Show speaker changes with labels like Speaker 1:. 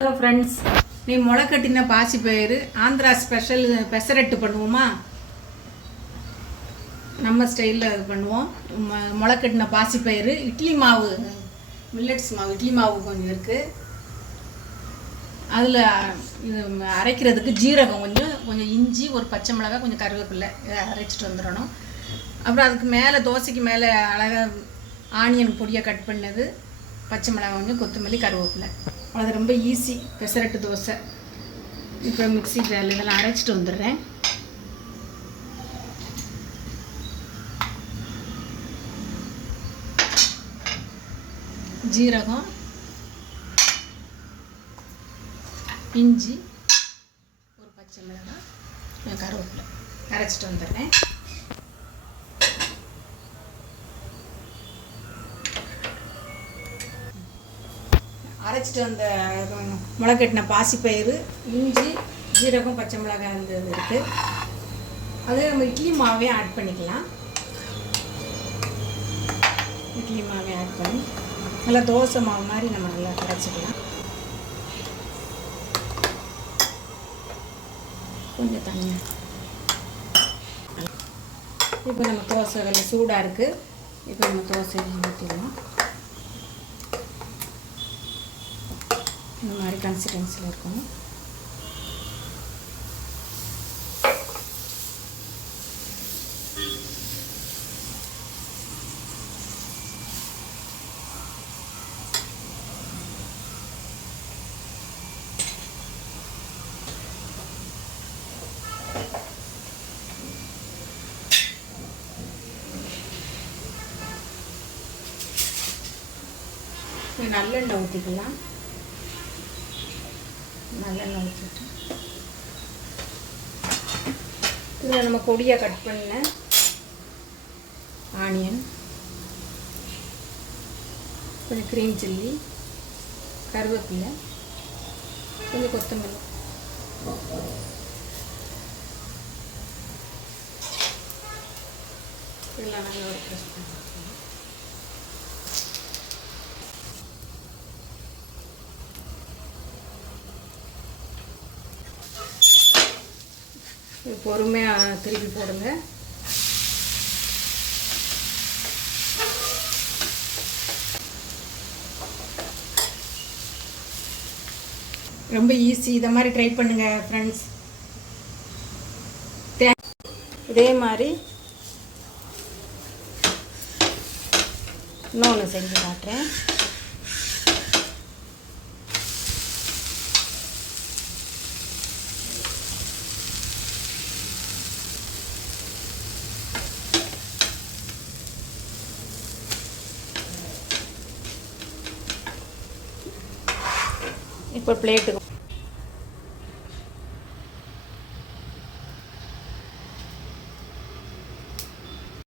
Speaker 1: Hello friends நீ முளைக்கட்டின பாசி பயிறு ஆந்திரா ஸ்பெஷல் பெசரட்டு பண்ணுவோமா? நம்ம ஸ்டைலில் அது பண்ணுவோம். ம- முளைக்கட்டின பாசி பயிறு இட்லி மாவு மில்லட்ஸ் மாவு இட்லி மாவு கொஞ்சம் இருக்குது அதில் இது அரைக்கிறதுக்கு ஜீரகம் கொஞ்சம் கொஞ்சம் இஞ்சி ஒரு பச்சை மிளகாய் கொஞ்சம் கருவேப்பிலை இதை அரைச்சிட்டு வந்துடணும். அப்புறம் அதுக்கு மேலே தோசைக்கு மேலே அழகாக ஆனியன் பொடியை கட் பண்ணது பச்சை மிளகாய் கொஞ்சம் கொத்தமல்லி கருவேப்பிலை அது ரொம்ப ஈஸி பெசரட்டு தோசை. இப்போ மிக்சி ஜாரில் இதெல்லாம் அரைச்சிட்டு வந்துடுறேன். ஜீரகம் இஞ்சி ஒரு பச்சை மிளகாய் கருவேப்பிலை. அரைச்சிட்டு வந்துடுறேன். அரைச்சிட்டு வந்த முளைக்கட்டின பாசிப்பயிறு இஞ்சி ஜீரகம் பச்சை மிளகாய் அந்த இது இருக்குது அது நம்ம இட்லி மாவே ஆட் பண்ணிக்கலாம். இட்லி மாவே ஆட் பண்ணி நல்லா தோசை மாவு மாதிரி நம்ம நல்லா கரைச்சிக்கலாம் கொஞ்சம் தண்ணி. இப்போ நம்ம தோசை நல்லா சூடாக இருக்குது இப்போ நம்ம தோசை ஊற்றிடலாம். இந்த மாதிரி கன்சிஸ்டன்சியில் இருக்கும். நல்லெண்ணெய் ஊற்றிக்கலாம் நல்லெண்ணெய் ஊற்றிட்டு இதில் நம்ம கொடியாக கட் பண்ண ஆனியன். கொஞ்சம் க்ரீன் சில்லி கருவேப்பிலை கொஞ்சம் கொத்தமல்லி. இதெல்லாம் நல்லா ஒரு ப்ரெஸ் பண்ணி இது பொறுமையாக திருப்பி போடுங்க. ரொம்ப ஈஸி இதை மாதிரி ட்ரை பண்ணுங்க ஃப்ரெண்ட்ஸ் இதே மாதிரி இன்னொன்று செஞ்சு காட்டுறேன். இப்போ பிளேட்டுக்கு